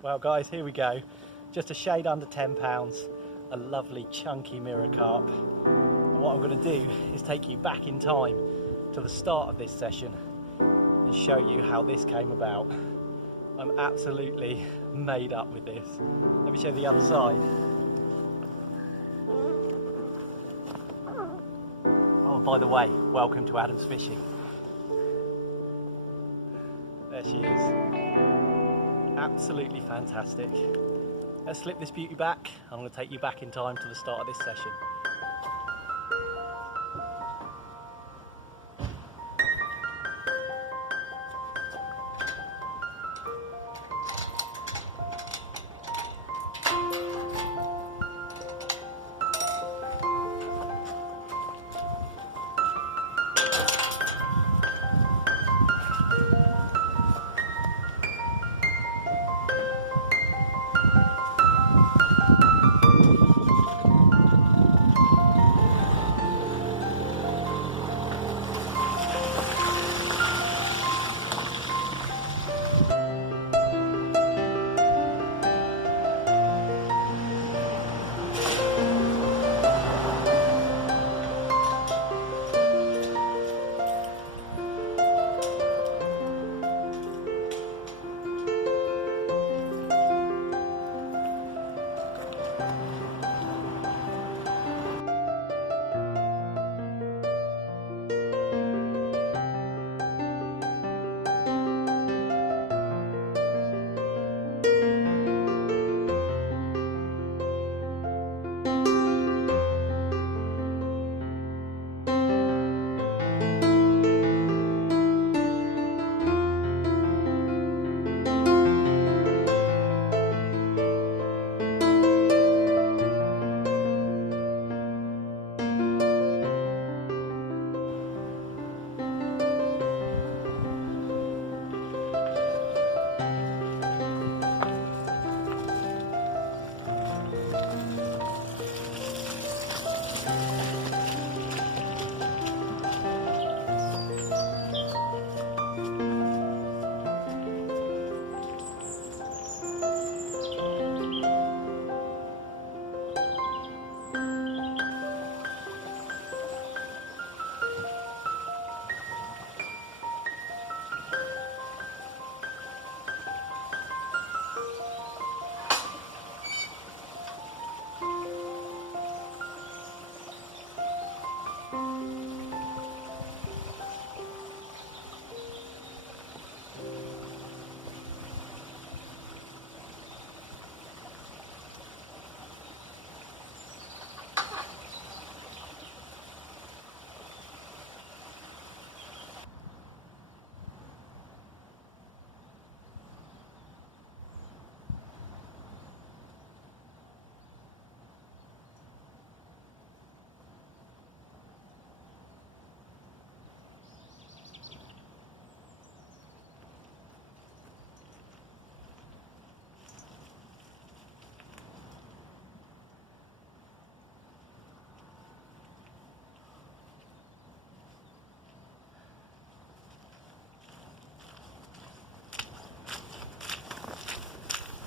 Well guys, here we go. Just a shade under 10 pounds, a lovely chunky mirror carp. And what I'm going to do is take you back in time to the start of this session and show you how this came about. I'm absolutely made up with this. Let me show you the other side. Oh, by the way, welcome to Adam's Fishing. There she is. Absolutely fantastic. Let's slip this beauty back. I'm going to take you back in time to the start of this session.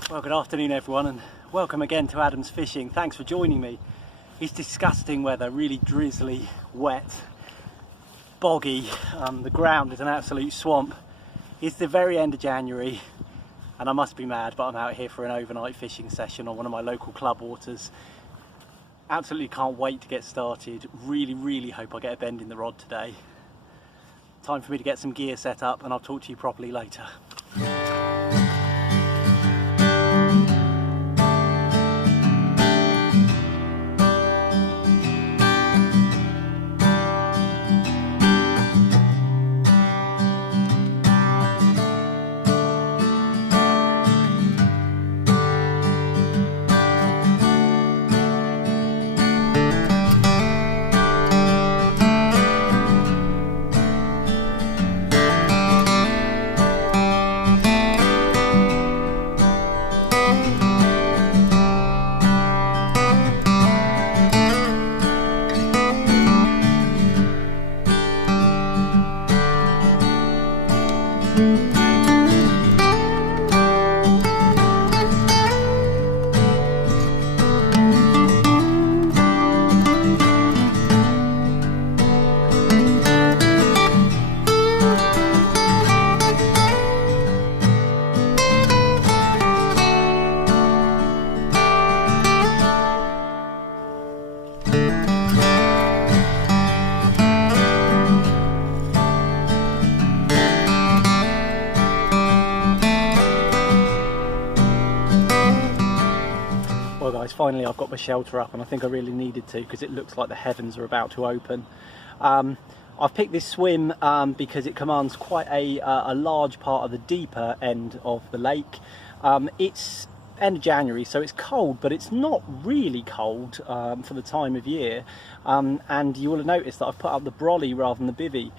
Well, good afternoon everyone, and welcome again to Adam's Fishing. Thanks for joining me. It's disgusting weather, really drizzly, wet, boggy. The ground is an absolute swamp. It's the very end of January and I must be mad, but I'm out here for an overnight fishing session on one of my local club waters. Absolutely can't wait to get started. Really hope I get a bend in the rod today. Time for me to get some gear set up and I'll talk to you properly later. Well guys, finally I've got my shelter up, and I think I really needed to because it looks like the heavens are about to open. I've picked this swim because it commands quite a large part of the deeper end of the lake. It's end of January, so it's cold, but it's not really cold for the time of year. And you will have noticed that I've put up the brolly rather than the bivvy.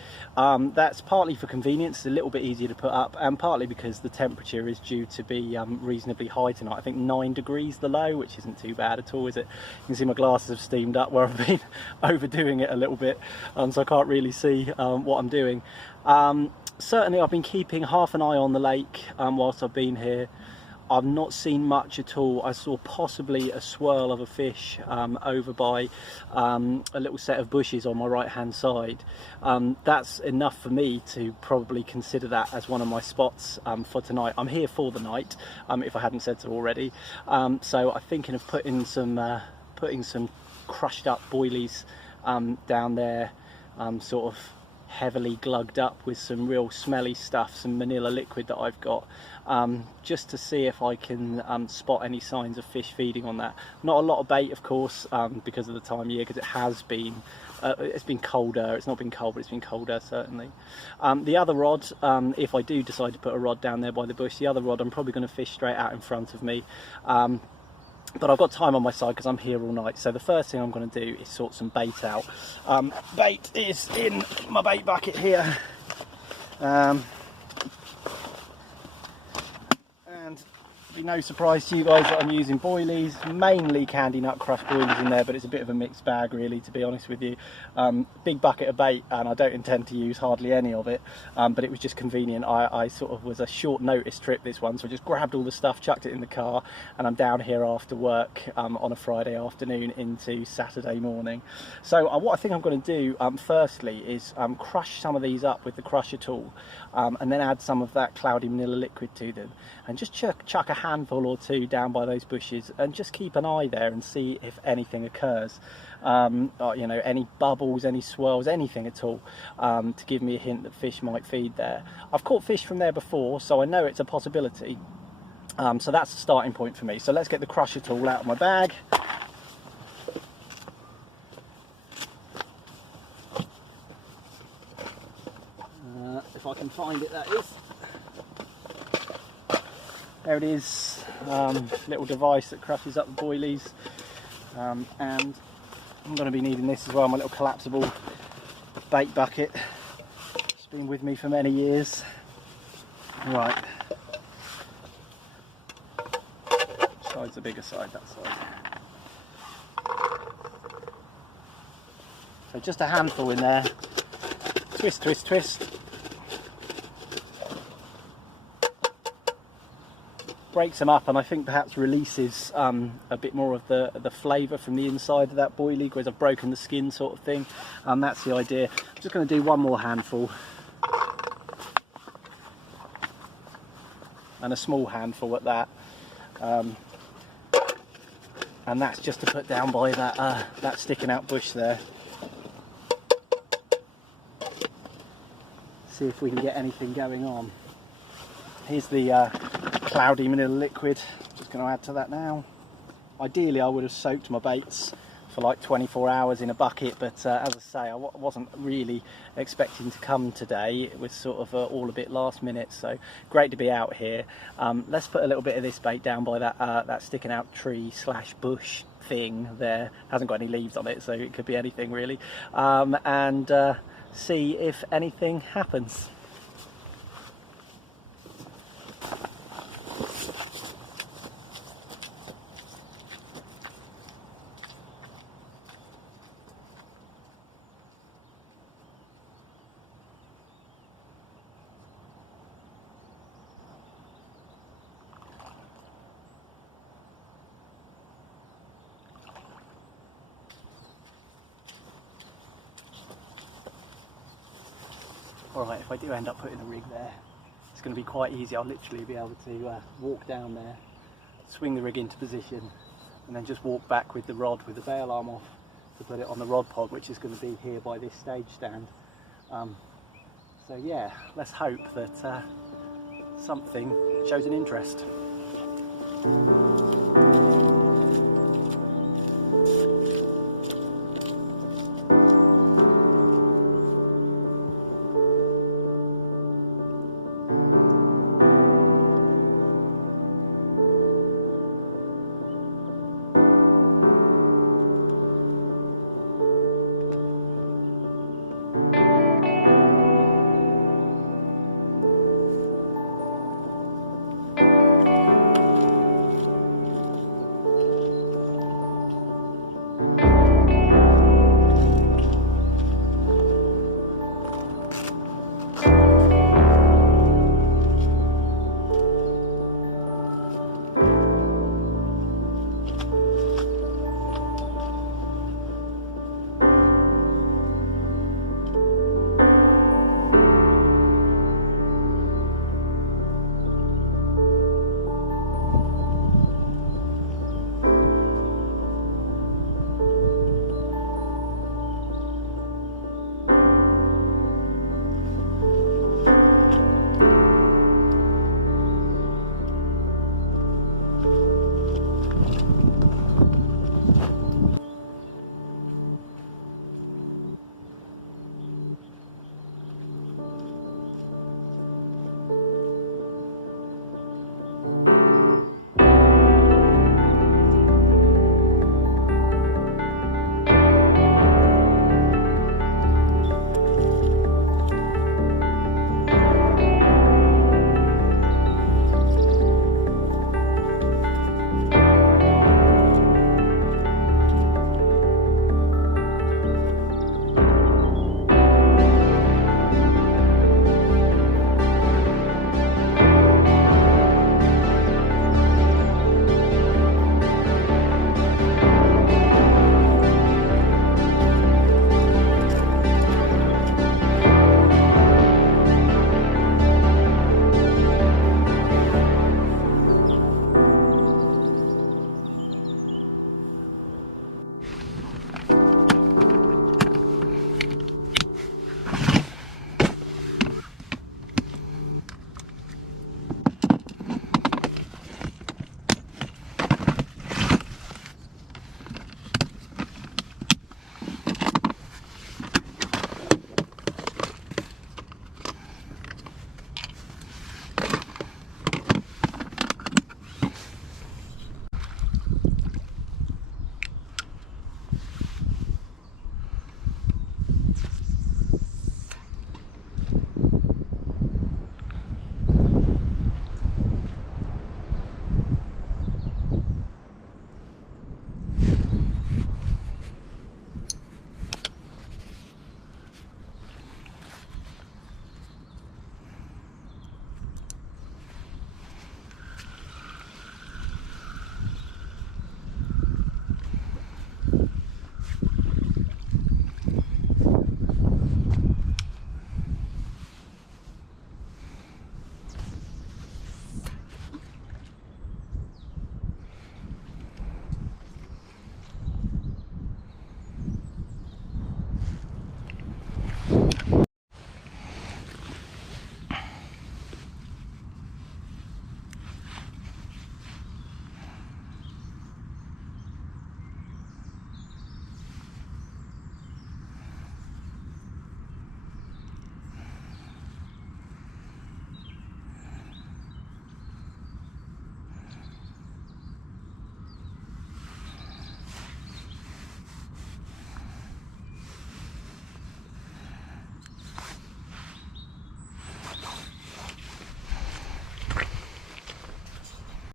That's partly for convenience, it's a little bit easier to put up, and partly because the temperature is due to be reasonably high tonight. I think 9 degrees the low, which isn't too bad at all, is it? You can see my glasses have steamed up where I've been overdoing it a little bit, so I can't really see what I'm doing. Certainly I've been keeping half an eye on the lake whilst I've been here. I've not seen much at all. I saw possibly a swirl of a fish over by a little set of bushes on my right hand side. That's enough for me to probably consider that as one of my spots for tonight. I'm here for the night, if I hadn't said so already. So I'm thinking of putting some crushed up boilies down there, sort of heavily glugged up with some real smelly stuff, some manila liquid that I've got, just to see if I can spot any signs of fish feeding on that. Not a lot of bait, of course, because of the time of year, because it has been it's been colder. It's not been cold, but it's been colder certainly. The other rod, if I do decide to put a rod down there by the bush, the other rod I'm probably going to fish straight out in front of me. But I've got time on my side because I'm here all night. So the first thing I'm going to do is sort some bait out. Bait is in my bait bucket here. And it'll be no surprise to you guys that I'm using boilies, mainly candy nut crush boilies in there, but it's a bit of a mixed bag really, to be honest with you. Big bucket of bait, and I don't intend to use hardly any of it, but it was just convenient. I sort of was a short notice trip this one, so I just grabbed all the stuff, chucked it in the car, and I'm down here after work on a Friday afternoon into Saturday morning. So what I think I'm going to do firstly is crush some of these up with the crusher tool, and then add some of that cloudy manila liquid to them, and just chuck a handful or two down by those bushes, and just keep an eye there and see if anything occurs, or, you know, any bubbles, any swirls, anything at all, to give me a hint that fish might feed there. I've caught fish from there before, so I know it's a possibility, so that's the starting point for me. So let's get the crusher tool out of my bag. If I can find it, that is. There it is, little device that crushes up the boilies, and I'm going to be needing this as well, my little collapsible bait bucket. It's been with me for many years. Right, side's the bigger side, that side. So just a handful in there, twist, twist, twist. Breaks them up, and I think perhaps releases a bit more of the flavour from the inside of that boilie, because I've broken the skin sort of thing. That's the idea. I'm just going to do one more handful, and a small handful at that, and that's just to put down by that sticking out bush there. See if we can get anything going on. Here's the cloudy manila liquid. Just going to add to that now. Ideally I would have soaked my baits for like 24 hours in a bucket, but as I say, I wasn't really expecting to come today. It was sort of all a bit last minute, so great to be out here. Let's put a little bit of this bait down by that sticking out tree slash bush thing there. Hasn't got any leaves on it, so it could be anything really, and see if anything happens. Alright, if I do end up putting a rig there, it's going to be quite easy. I'll literally be able to walk down there, swing the rig into position, and then just walk back with the rod with the bail arm off to put it on the rod pod, which is going to be here by this stage stand. So yeah, let's hope that something shows an interest.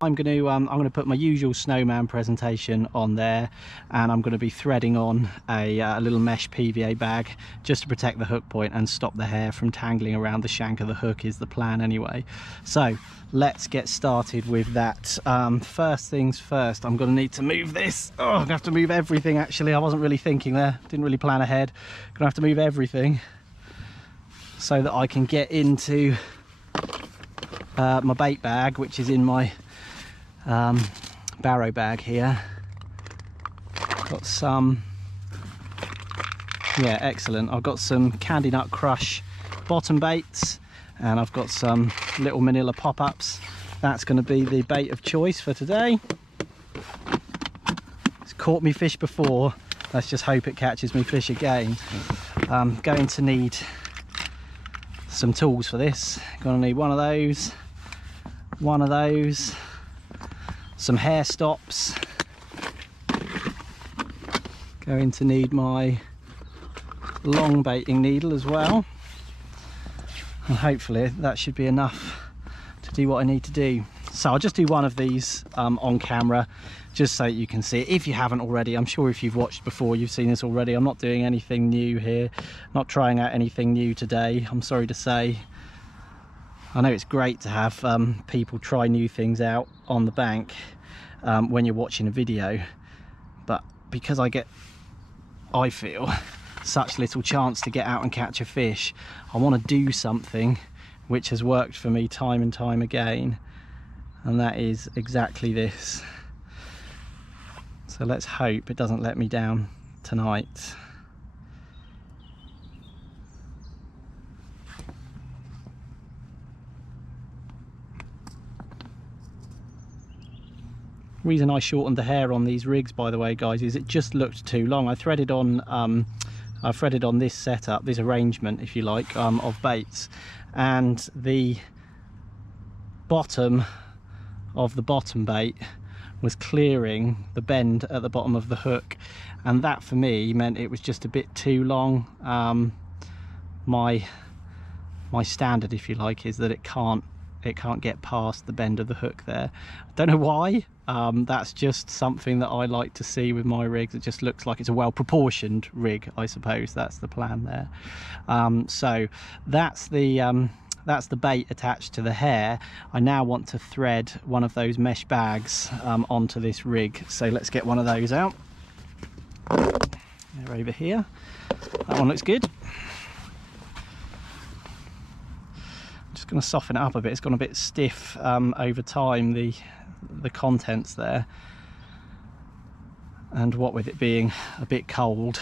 I'm going to put my usual snowman presentation on there, and I'm going to be threading on a little mesh PVA bag just to protect the hook point and stop the hair from tangling around the shank of the hook, is the plan anyway. So let's get started with that. First things first, I'm going to need to move this. Oh, I'm going to have to move everything actually. I wasn't really thinking there, didn't really plan ahead. Going to have to move everything so that I can get into my bait bag, which is in my barrow bag here. Got some, yeah, excellent. I've got some Candy Nut Crush bottom baits, and I've got some little manila pop-ups. That's going to be the bait of choice for today. It's caught me fish before, let's just hope it catches me fish again. I'm going to need some tools for this. Going to need one of those, some hair stops. Going to need my long baiting needle as well, and hopefully that should be enough to do what I need to do. So I'll just do one of these on camera just so you can see it. If you haven't already, I'm sure if you've watched before you've seen this already. I'm not doing anything new here, not trying out anything new today, I'm sorry to say. I know it's great to have people try new things out on the bank when you're watching a video, but because I feel such little chance to get out and catch a fish, I want to do something which has worked for me time and time again, and that is exactly this. So let's hope it doesn't let me down tonight. Reason I shortened the hair on these rigs, by the way, guys, is it just looked too long. I threaded on this setup, this arrangement, if you like, of baits, and the bottom of the bottom bait was clearing the bend at the bottom of the hook, and that for me meant it was just a bit too long. My standard, if you like, is that it can't get past the bend of the hook there. I don't know why. That's just something that I like to see with my rigs. It just looks like it's a well-proportioned rig, I suppose. That's the plan there. So that's the bait attached to the hair. I now want to thread one of those mesh bags onto this rig. So let's get one of those out. They're over here. That one looks good. Just going to soften it up a bit. It's gone a bit stiff over time, the contents there, and what with it being a bit cold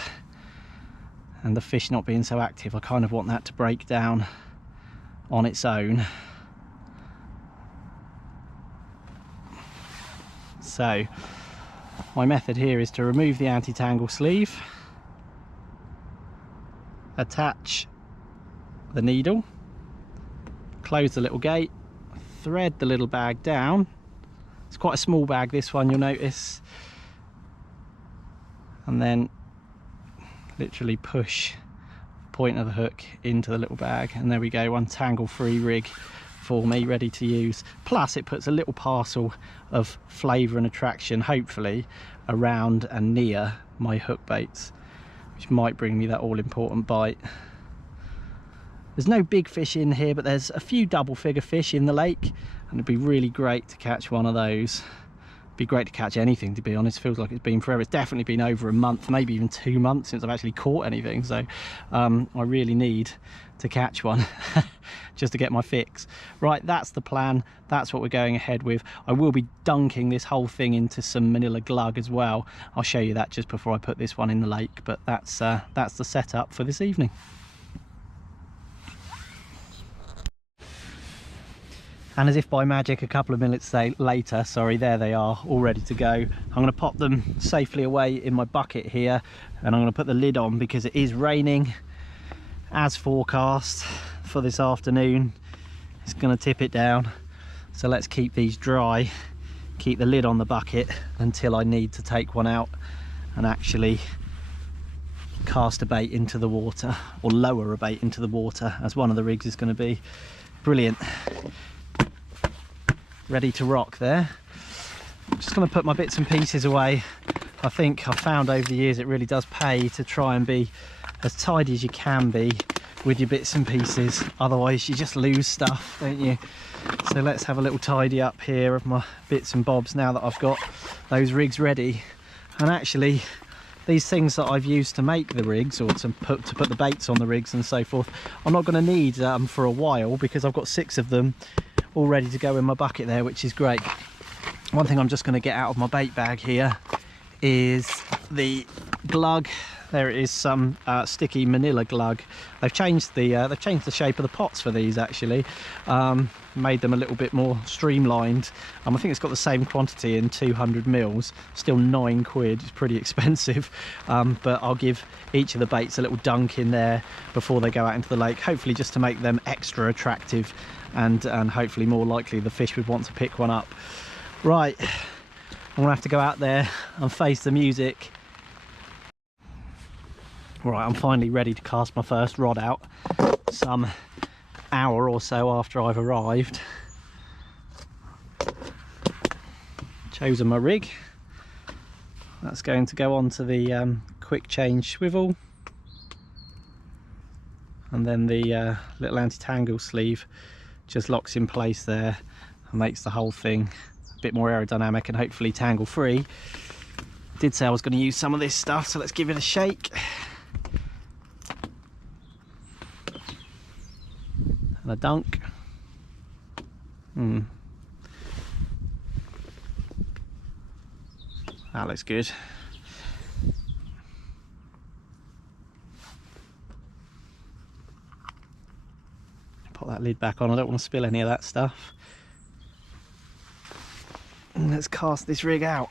and the fish not being so active, I kind of want that to break down on its own. So my method here is to remove the anti-tangle sleeve, attach the needle, close the little gate, thread the little bag down. It's quite a small bag, this one, you'll notice, and then literally push the point of the hook into the little bag, and there we go, one tangle-free rig for me, ready to use. Plus it puts a little parcel of flavour and attraction, hopefully, around and near my hook baits, which might bring me that all-important bite. There's no big fish in here, but there's a few double-figure fish in the lake, and it'd be really great to catch one of those. It'd be great to catch anything, to be honest. Feels like it's been forever. It's definitely been over a month, maybe even 2 months since I've actually caught anything, so I really need to catch one just to get my fix. Right, that's the plan. That's what we're going ahead with. I will be dunking this whole thing into some manila glug as well. I'll show you that just before I put this one in the lake, but that's the setup for this evening. And as if by magic, a couple of minutes later, sorry, there they are, all ready to go. I'm going to pop them safely away in my bucket here, and I'm going to put the lid on because it is raining as forecast for this afternoon. It's going to tip it down, so let's keep these dry, keep the lid on the bucket until I need to take one out and actually cast a bait into the water, or lower a bait into the water, as one of the rigs is going to be. Brilliant. Ready to rock there. just going to put my bits and pieces away. I think I've found over the years it really does pay to try and be as tidy as you can be with your bits and pieces, otherwise you just lose stuff, don't you? So let's have a little tidy up here of my bits and bobs now that I've got those rigs ready. And actually these things that I've used to make the rigs, or to put the baits on the rigs and so forth, I'm not going to need for a while, because I've got 6 of them all ready to go in my bucket there, which is great. One thing I'm just going to get out of my bait bag here is the glug. There it is, some sticky manila glug. They've changed the shape of the pots for these, actually, made them a little bit more streamlined. I think it's got the same quantity in 200 mils, still £9. It's pretty expensive, but I'll give each of the baits a little dunk in there before they go out into the lake, hopefully just to make them extra attractive, and hopefully more likely the fish would want to pick one up. Right, I'm gonna have to go out there and face the music. Right, I'm finally ready to cast my first rod out, some hour or so after I've arrived. Chosen my rig. That's going to go onto the quick change swivel, and then the little anti-tangle sleeve just locks in place there and makes the whole thing a bit more aerodynamic and hopefully tangle free. Did say I was going to use some of this stuff, so let's give it a shake. And a dunk. That looks good. Put that lid back on, I don't want to spill any of that stuff. And let's cast this rig out.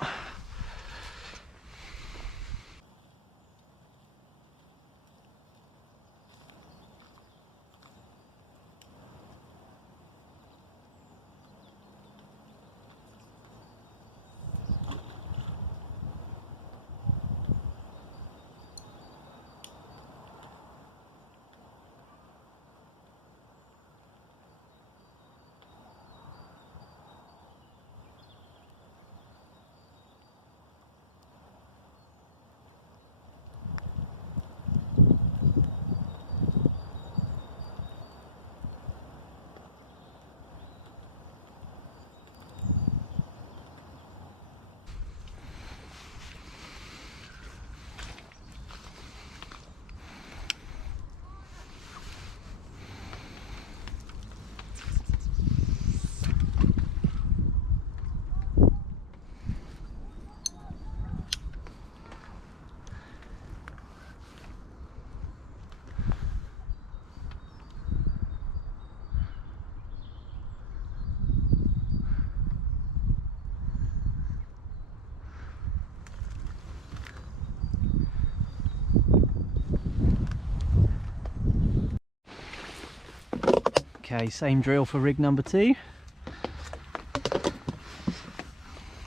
Okay, same drill for rig number 2.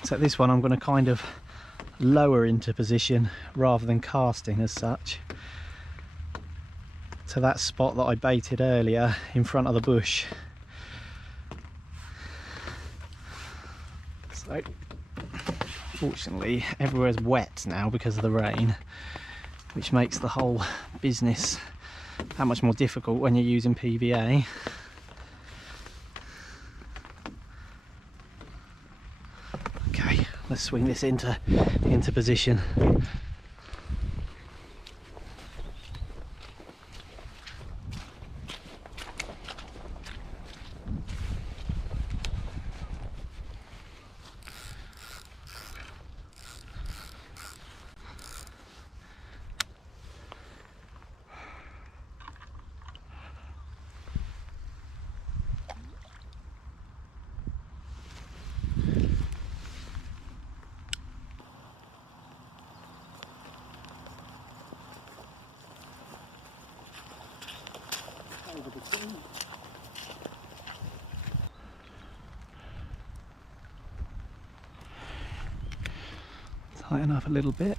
So this one I'm going to kind of lower into position rather than casting as such, to that spot that I baited earlier in front of the bush. So fortunately everywhere's wet now because of the rain, which makes the whole business that much more difficult when you're using PVA. Okay, let's swing this into position. Tighten up a little bit.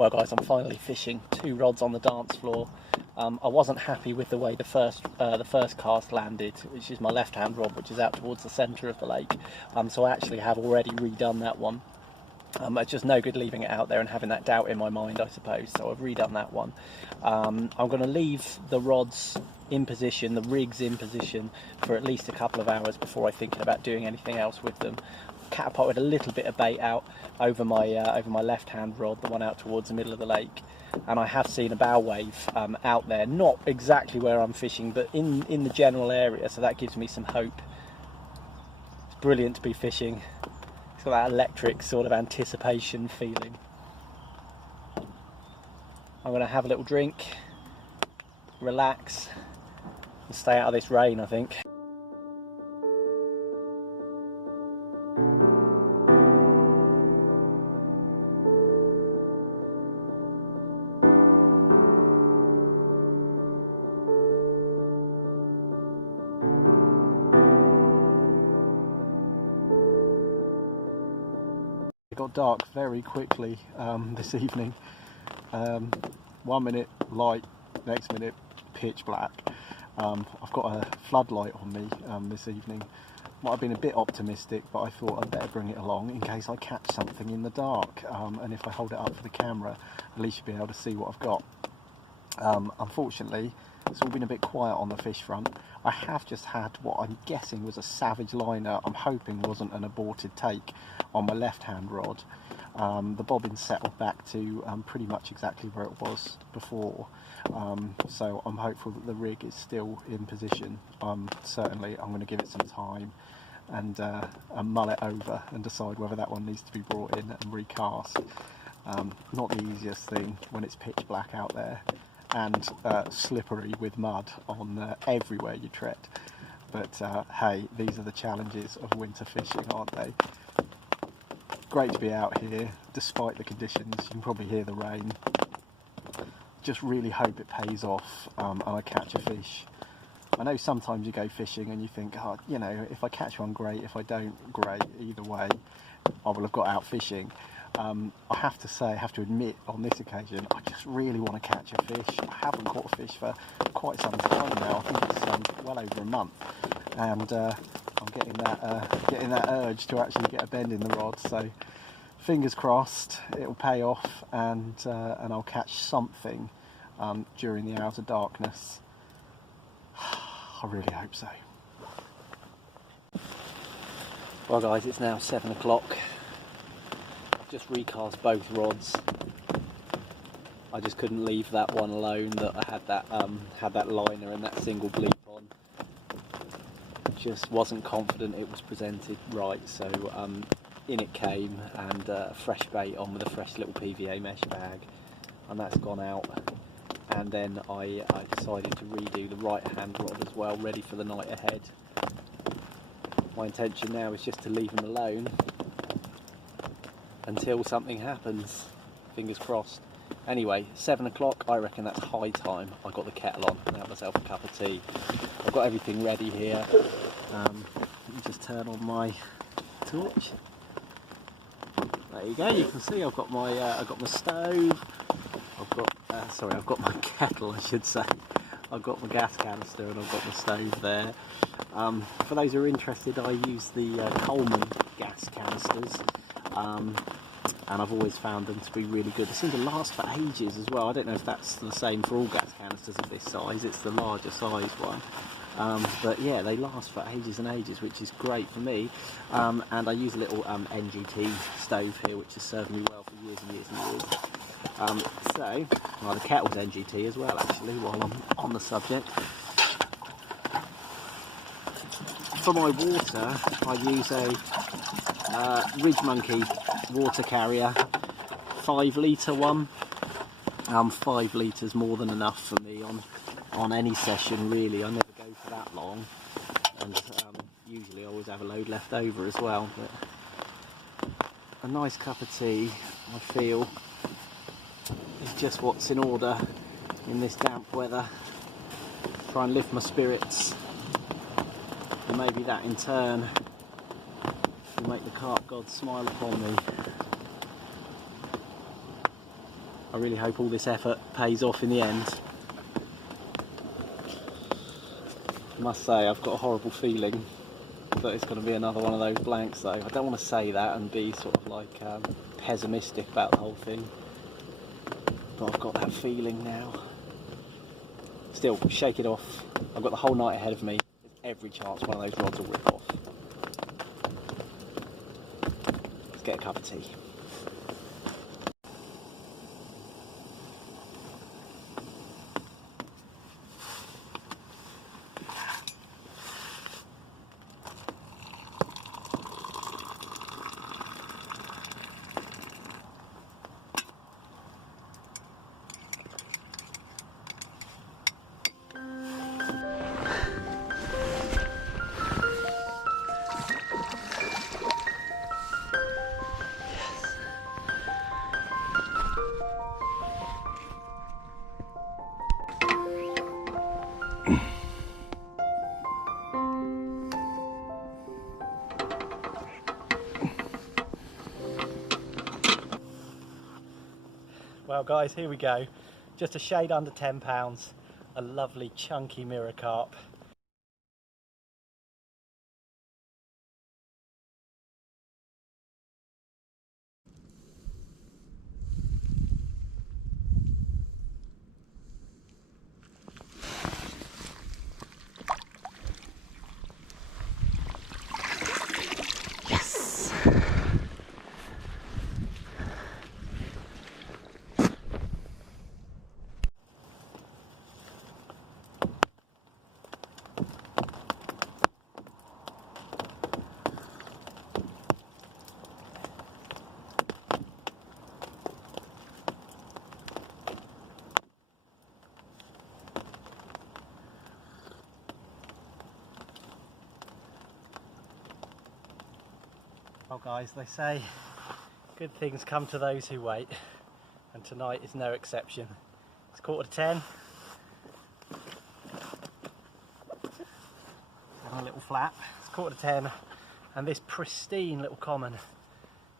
Well guys, I'm finally fishing 2 rods on the dance floor. I wasn't happy with the way the first cast landed, which is my left hand rod, which is out towards the centre of the lake. So I actually have already redone that one. It's just no good leaving it out there and having that doubt in my mind, I suppose, so I've redone that one. I'm going to leave the rods in position, the rigs in position, for at least a couple of hours before I'm thinking about doing anything else with them. Catapulted a little bit of bait out over my left hand rod, the one out towards the middle of the lake, and I have seen a bow wave out there, not exactly where I'm fishing, but in the general area, so that gives me some hope. It's brilliant to be fishing. It's got that electric sort of anticipation feeling. I'm going to have a little drink, relax, and stay out of this rain, I think. It got dark very quickly this evening. 1 minute light, next minute pitch black. I've got a floodlight on me this evening. Might have been a bit optimistic, but I thought I'd better bring it along in case I catch something in the dark, and if I hold it up for the camera, at least you'll be able to see what I've got. Unfortunately, it's all been a bit quiet on the fish front. I have just had what I'm guessing was a savage liner. I'm hoping wasn't an aborted take on my left hand rod. The bobbin settled back to pretty much exactly where it was before, so I'm hopeful that the rig is still in position. Certainly I'm going to give it some time and mull it over and decide whether that one needs to be brought in and recast. Not the easiest thing when it's pitch black out there and slippery with mud on everywhere you tread, but hey, these are the challenges of winter fishing, aren't they? Great to be out here despite the conditions. You can probably hear the rain. Just really hope it pays off and I catch a fish. I know sometimes you go fishing and you think, oh, you know, if I catch one, great. If I don't, great. Either way, I will have got out fishing. I have to say, I have to admit, on this occasion, I just really want to catch a fish. I haven't caught a fish for quite some time now. I think it's well over a month, and I'm getting that urge to actually get a bend in the rod. So, fingers crossed, it'll pay off, and I'll catch something during the hours of darkness. I really hope so. Well, guys, it's now 7 o'clock. Just recast both rods. I just couldn't leave that one alone that I had that liner and that single bleep on. Just wasn't confident it was presented right, so in it came, and fresh bait on with a fresh little PVA mesh bag, and that's gone out. And then I decided to redo the right hand rod as well, ready for the night ahead. My intention now is just to leave them alone until something happens, fingers crossed. Anyway, 7 o'clock, I reckon that's high time. I got the kettle on and have myself a cup of tea. I've got everything ready here. Let me just turn on my torch. There you go. You can see I've got my stove. I've got my kettle, I should say. I've got my gas canister and I've got my stove there. For those who are interested, I use the Coleman gas canisters. And I've always found them to be really good. They seem to last for ages as well. I don't know if that's the same for all gas canisters of this size. It's the larger size one. But yeah, they last for ages and ages, which is great for me. And I use a little NGT stove here, which has served me well for years and years and years. Well, the kettle's NGT as well, actually, while I'm on the subject. For my water, I use a Ridge Monkey water carrier, 5 litre one. 5 litres more than enough for me on any session, really. I never go for that long, and usually I always have a load left over as well. But a nice cup of tea, I feel, is just what's in order in this damp weather. Try and lift my spirits, and maybe that in turn will make the carp god smile upon me. I really hope all this effort pays off in the end. I must say, I've got a horrible feeling that it's going to be another one of those blanks though. I don't want to say that and be sort of like pessimistic about the whole thing, but I've got that feeling now. Still, shake it off. I've got the whole night ahead of me. There's every chance one of those rods will rip off. Let's get a cup of tea. Well guys, here we go. Just a shade under 10 pounds, a lovely chunky mirror carp. Yes! Well guys, they say good things come to those who wait, and tonight is no exception. It's 9:45. On a little flap. It's 9:45, and this pristine little common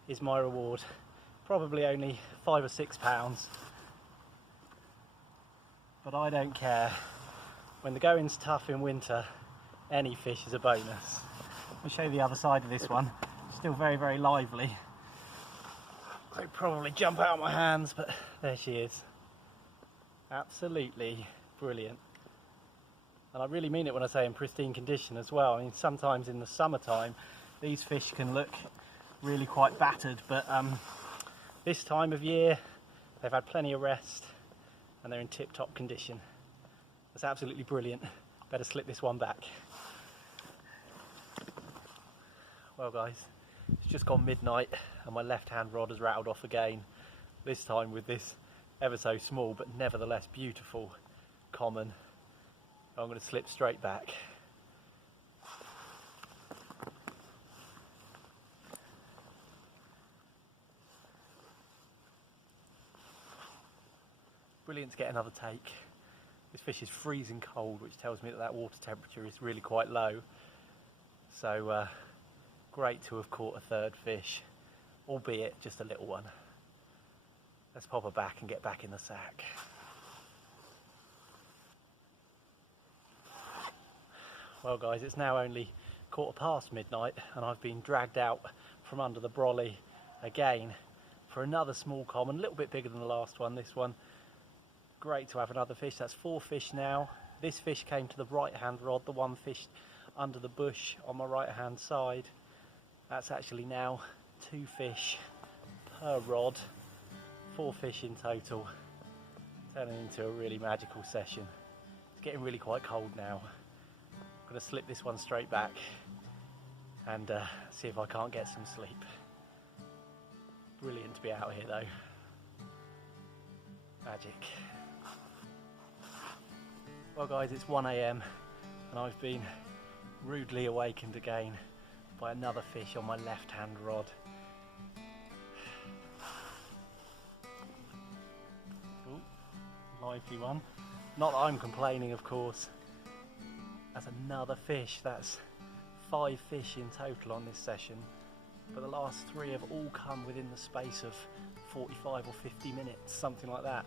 is my reward. Probably only £5 or £6, but I don't care. When the going's tough in winter, any fish is a bonus. I'll show you the other side of this one. Still very, very lively. They'll probably jump out of my hands, but there she is. Absolutely brilliant. And I really mean it when I say in pristine condition as well. I mean, sometimes in the summertime, these fish can look really quite battered, but this time of year, they've had plenty of rest and they're in tip-top condition. That's absolutely brilliant. Better slip this one back. Well guys, it's just gone midnight and my left-hand rod has rattled off again. This time with this ever so small but nevertheless beautiful common. I'm going to slip straight back. Brilliant to get another take. This fish is freezing cold, which tells me that that water temperature is really quite low. So great to have caught a third fish, albeit just a little one. Let's pop her back and get back in the sack. Well guys, it's now only 7:15 midnight and I've been dragged out from under the brolly again for another small common, a little bit bigger than the last one. This one, great to have another fish. That's 4 fish now. This fish came to the right hand rod, the one fish under the bush on my right hand side. That's actually now 2 fish per rod, 4 fish in total, turning into a really magical session. It's getting really quite cold now. I'm going to slip this one straight back and see if I can't get some sleep. Brilliant to be out here though. Magic. Well guys, it's 1 AM and I've been rudely awakened again by another fish on my left hand rod. Ooh, lively one. Not that I'm complaining, of course. That's another fish. That's 5 fish in total on this session, but the last 3 have all come within the space of 45 or 50 minutes, something like that,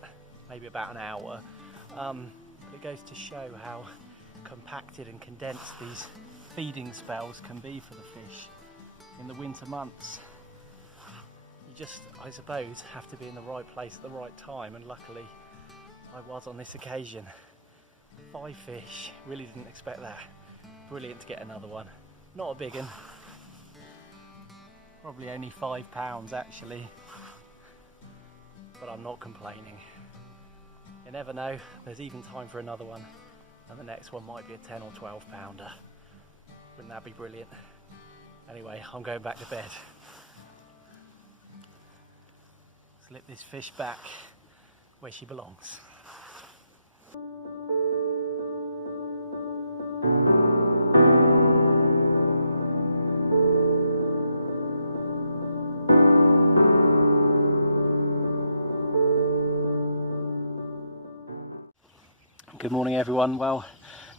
maybe about an hour. But it goes to show how compacted and condensed these feeding spells can be for the fish in the winter months. You just, I suppose, have to be in the right place at the right time, and luckily I was on this occasion. 5 fish, really didn't expect that. Brilliant to get another one. Not a big one, probably only 5 pounds actually, but I'm not complaining. You never know, there's even time for another one, and the next one might be a 10 or 12 pounder. Wouldn't that be brilliant? Anyway, I'm going back to bed. Slip this fish back where she belongs. Good morning everyone. Well,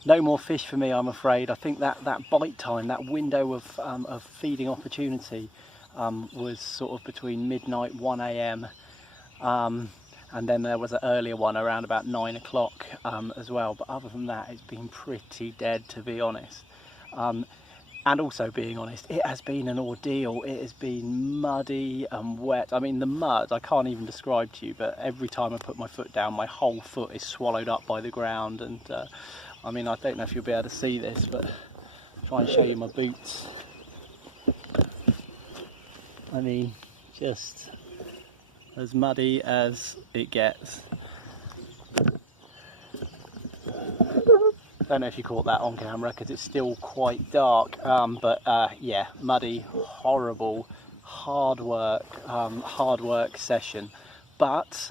no more fish for me, I'm afraid. I think that bite time, that window of feeding opportunity was sort of between midnight, 1 AM, and then there was an earlier one around about 9 o'clock as well. But other than that, it's been pretty dead, to be honest. And also, being honest, it has been an ordeal. It has been muddy and wet. I mean, the mud, I can't even describe to you, but every time I put my foot down, my whole foot is swallowed up by the ground. And I mean, I don't know if you'll be able to see this, but I'll try and show you my boots. I mean, just as muddy as it gets. Don't know if you caught that on camera because it's still quite dark, but yeah, muddy, horrible, hard work session. But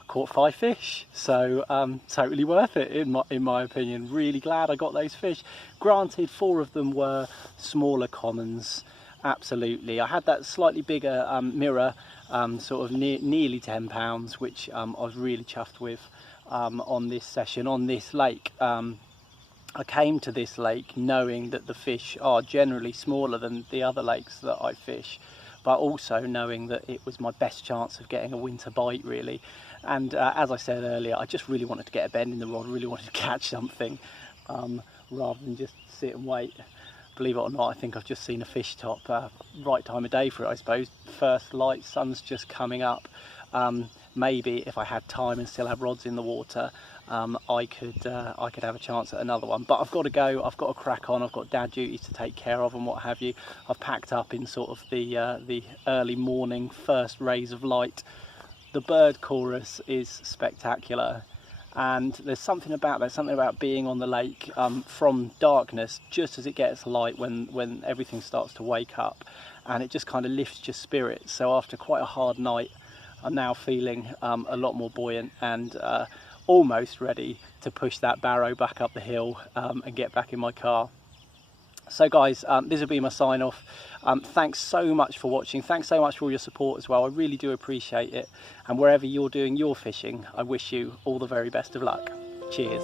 I caught 5 fish, so totally worth it in my opinion. Really glad I got those fish. Granted, 4 of them were smaller commons, absolutely. I had that slightly bigger mirror, sort of nearly 10 pounds, which I was really chuffed with on this session, on this lake. I came to this lake knowing that the fish are generally smaller than the other lakes that I fish, but also knowing that it was my best chance of getting a winter bite, really. And as I said earlier, I just really wanted to get a bend in the rod, really wanted to catch something rather than just sit and wait. Believe it or not, I think I've just seen a fish top. Right time of day for it, I suppose. First light, sun's just coming up. Maybe if I had time and still have rods in the water, I could have a chance at another one. But I've got to go, I've got to crack on, I've got dad duties to take care of and what have you. I've packed up in sort of the early morning, first rays of light. The bird chorus is spectacular, and there's something about that, something about being on the lake from darkness just as it gets light, when everything starts to wake up, and it just kind of lifts your spirits. So after quite a hard night, I'm now feeling a lot more buoyant and almost ready to push that barrow back up the hill and get back in my car. So guys, this will be my sign off. Thanks so much for watching. Thanks so much for all your support as well. I really do appreciate it. And wherever you're doing your fishing, I wish you all the very best of luck. Cheers.